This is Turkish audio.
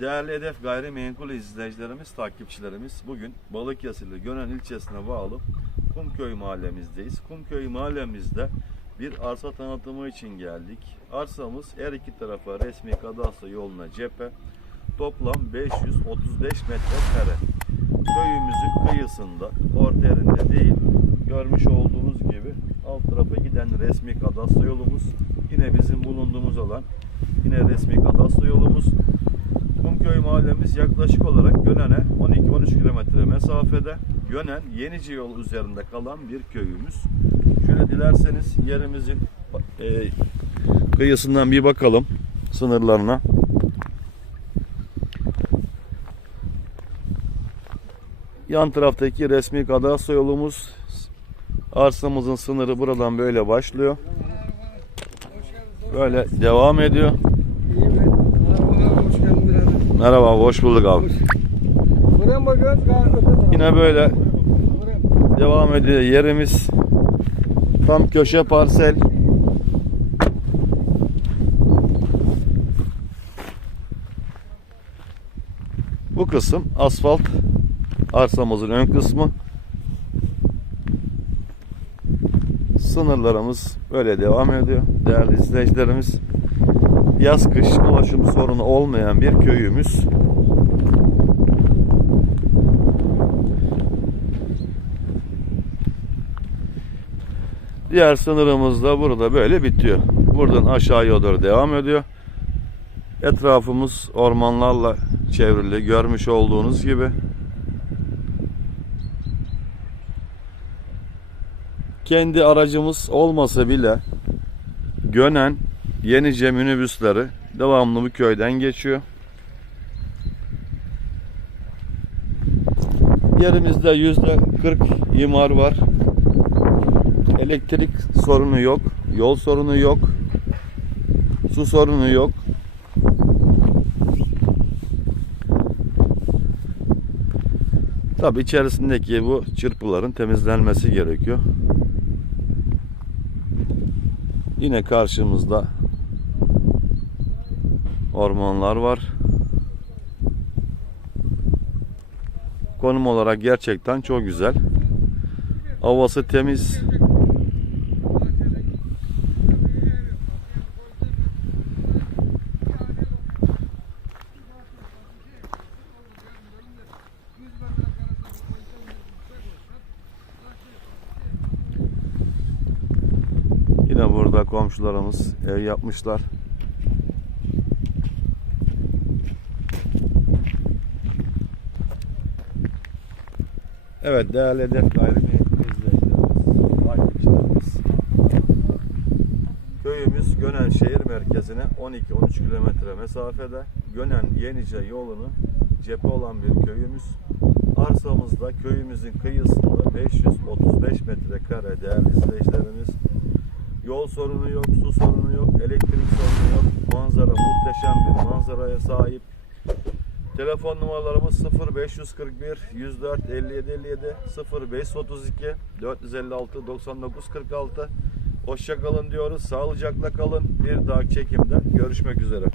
Değerli Hedef Gayrimenkul izleyicilerimiz, takipçilerimiz bugün Balıkesirli Gönen ilçesine bağlı Kumköy mahallemizdeyiz. Kumköy mahallemizde bir arsa tanıtımı için geldik. Arsamız her iki tarafa resmi kadastro yoluna cephe. Toplam 535 metrekare. Köyümüzün kıyısında, orta yerinde değil. Görmüş olduğunuz gibi alt tarafa giden resmi kadastro yolumuz. Yine bizim bulunduğumuz olan yine resmi kadastro yolumuz. Mahallemiz yaklaşık olarak Gönen'e 12-13 kilometre mesafede. Gönen Yenice yolu üzerinde kalan bir köyümüz. Şöyle dilerseniz yerimizin e, kıyısından bir bakalım sınırlarına. Yan taraftaki resmi kadastro yolumuz arsamızın sınırı buradan böyle başlıyor. Böyle devam ediyor. Merhaba, hoş bulduk abi. Buraya bakıyoruz. Yine böyle devam ediyor. Yerimiz tam köşe parsel. Bu kısım asfalt arsamızın ön kısmı. Sınırlarımız böyle devam ediyor. Değerli izleyicilerimiz yaz kış ulaşım sorunu olmayan bir köyümüz. Diğer sınırımız da burada böyle bitiyor. Buradan aşağıya doğru devam ediyor. Etrafımız ormanlarla çevrili görmüş olduğunuz gibi. Kendi aracımız olmasa bile Gönen Yenice minibüsleri devamlı bu köyden geçiyor. Yerimizde yüzde 40 imar var. Elektrik sorunu yok, yol sorunu yok, su sorunu yok. Tabi içerisindeki bu çırpıların temizlenmesi gerekiyor. Yine karşımızda ormanlar var. Konum olarak gerçekten çok güzel. Havası temiz. Yine burada komşularımız ev yapmışlar. Evet değerli hedef gayrimenkul izleyicilerimiz. Köyümüz Gönen şehir merkezine 12-13 kilometre mesafede. Gönen Yenice yolunu cephe olan bir köyümüz. Arsamızda köyümüzün kıyısında 535 metrekare değerli izleyicilerimiz. Yol sorunu yok, su sorunu yok, elektrik sorunu yok. Manzara muhteşem bir manzaraya sahip. Telefon numaralarımız 0541 104 57 57 0532 456 99 46. Hoşça kalın diyoruz. Sağlıcakla kalın. Bir dahaki çekimde görüşmek üzere.